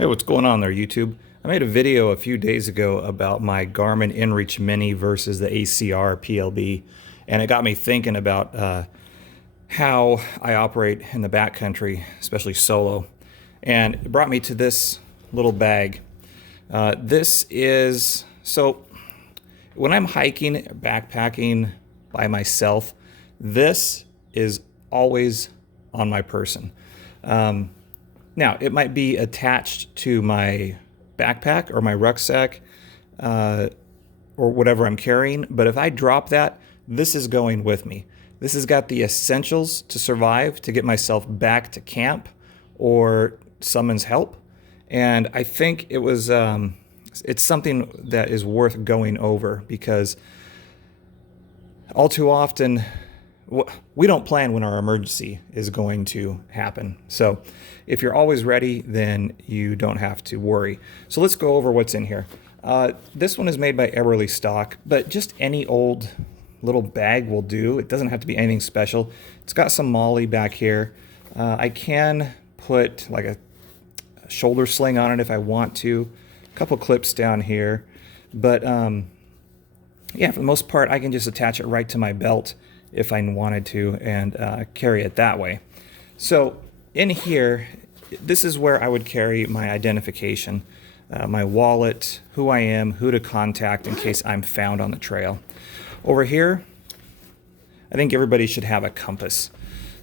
Hey, what's going on there, YouTube? I made a video a few days ago about my Garmin InReach Mini versus the ACR PLB, and it got me thinking about how I operate in the backcountry, especially solo. And it brought me to this little bag. So when I'm hiking, backpacking by myself, this is always on my person. Now, it might be attached to my backpack or my rucksack or whatever I'm carrying, but if I drop that, this is going with me. This has got the essentials to survive, to get myself back to camp or someone's help. And I think it's something that is worth going over because all too often, we don't plan when our emergency is going to happen. So if you're always ready, then you don't have to worry. So let's go over what's in here. This one is made by Everly Stock, but just any old little bag will do. It doesn't have to be anything special. It's got some MOLLE back here. I can put like a shoulder sling on it if I want to. A couple clips down here. But yeah, for the most part, I can just attach it right to my belt if I wanted to and carry it that way. So in here, this is where I would carry my identification, my wallet, who I am, who to contact in case I'm found on the trail. Over here, I think everybody should have a compass.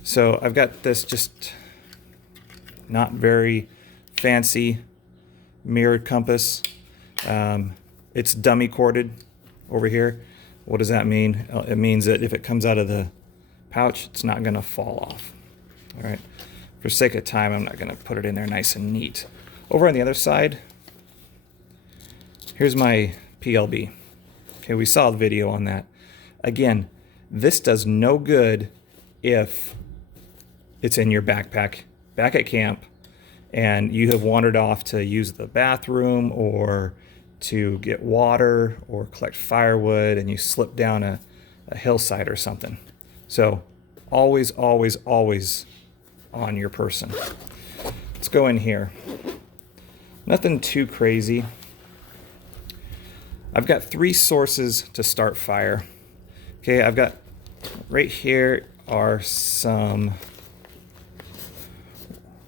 So I've got this just not very fancy mirrored compass. It's dummy corded over here. What does that mean? It means that if it comes out of the pouch, it's not going to fall off. All right. For sake of time, I'm not going to put it in there nice and neat. Over on the other side, here's my PLB. Okay, we saw the video on that. Again, this does no good if it's in your backpack, back at camp, and you have wandered off to use the bathroom or to get water or collect firewood and you slip down a hillside or something. So always, always, always on your person. Let's go in here. Nothing too crazy. I've got 3 sources to start fire. Okay, I've got right here are some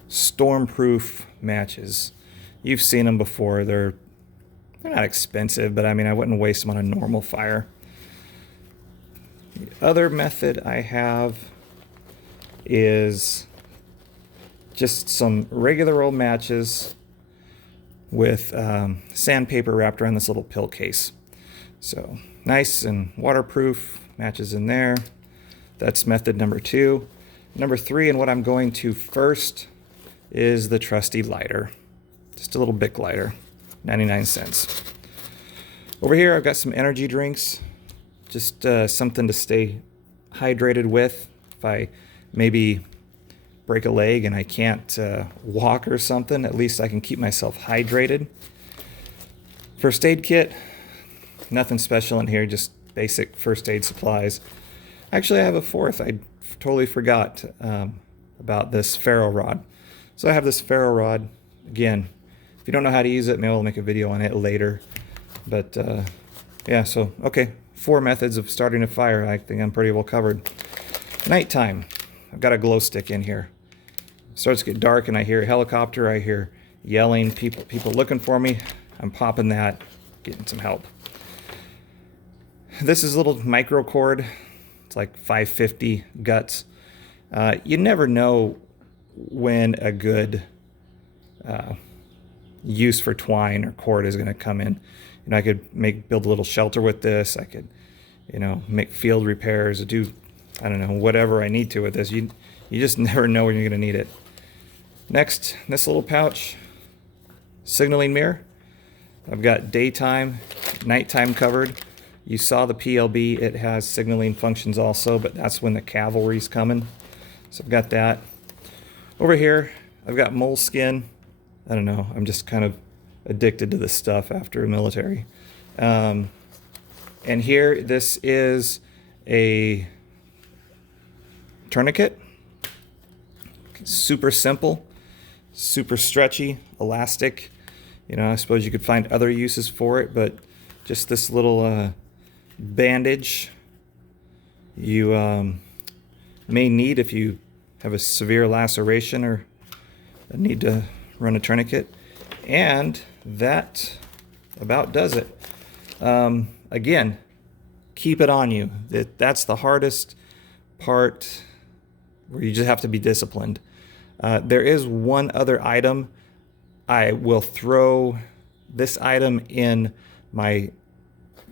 stormproof matches. You've seen them before. They're not expensive, but I mean, I wouldn't waste them on a normal fire. The other method I have is just some regular old matches with sandpaper wrapped around this little pill case. So nice and waterproof, matches in there. That's method number 2. Number 3, and what I'm going to first, is the Trusty Lighter. Just a little Bic lighter. 99 cents. Over here I've got some energy drinks, just something to stay hydrated with. If I maybe break a leg and I can't walk or something, at least I can keep myself hydrated. First aid kit, nothing special in here, just basic first aid supplies. Actually, I have a 4th. I totally forgot about this ferro rod. So I have this ferro rod. Again, if you don't know how to use it, maybe I'll make a video on it later. But yeah, so okay, 4 methods of starting a fire. I think I'm pretty well covered. Nighttime. I've got a glow stick in here. It starts to get dark and I hear a helicopter, I hear yelling, people looking for me. I'm popping that, getting some help. This is a little micro cord. It's like 550 guts. You never know when a good use for twine or cord is going to come in. You know, I could build a little shelter with this. I could, make field repairs, do, I don't know, whatever I need to with this. You just never know when you're going to need it. Next, this little pouch, signaling mirror. I've got daytime, nighttime covered. You saw the PLB, it has signaling functions also, but that's when the cavalry's coming. So I've got that. Over here, I've got moleskin. I don't know, I'm just kind of addicted to this stuff after the military. And here, this is a tourniquet. Super simple. super stretchy, elastic. You know, I suppose you could find other uses for it, but just this little bandage you may need if you have a severe laceration or need to run a tourniquet. And that about does it. Again, keep it on you. That's the hardest part, where you just have to be disciplined. There is one other item. I will throw this item in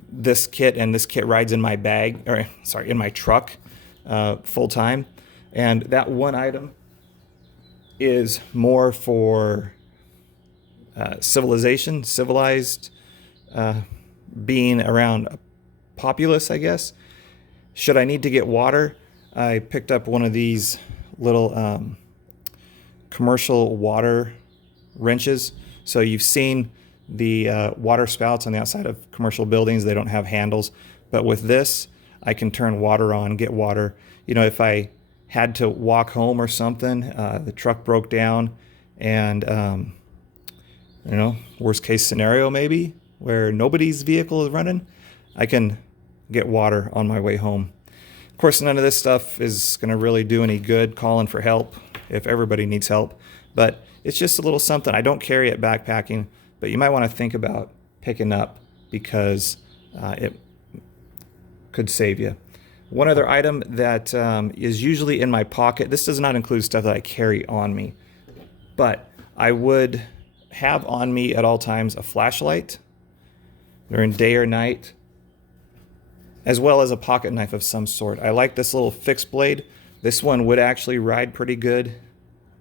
this kit, and this kit rides in my bag, or sorry, in my truck full time. And that one item is more for civilized being around a populace, I guess. Should I need to get water, I picked up one of these little commercial water wrenches. So you've seen the water spouts on the outside of commercial buildings. They don't have handles, but with this I can turn water on, get water. You know, if I had to walk home or something, the truck broke down, and you know, worst case scenario maybe, where nobody's vehicle is running, I can get water on my way home. Of course, none of this stuff is going to really do any good calling for help if everybody needs help, but it's just a little something. I don't carry it backpacking, but you might want to think about picking up, because it could save you. One other item that is usually in my pocket, this does not include stuff that I carry on me, but I would have on me at all times a flashlight during day or night, as well as a pocket knife of some sort. I like this little fixed blade. This one would actually ride pretty good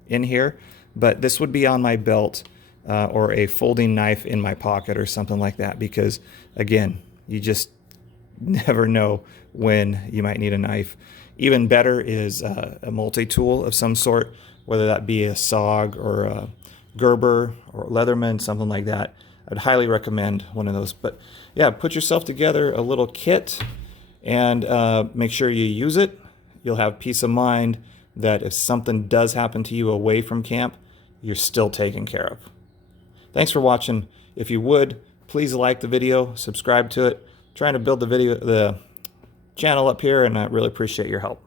in here, but this would be on my belt or a folding knife in my pocket or something like that, because again, you just never know when you might need a knife. Even better is a multi-tool of some sort, whether that be a SOG or a Gerber or Leatherman, something like that. I'd highly recommend one of those. But yeah, put yourself together a little kit and make sure you use it. You'll have peace of mind that if something does happen to you away from camp, you're still taken care of. Thanks for watching. If you would, please like the video, subscribe to it. I'm trying to build the channel up here, and I really appreciate your help.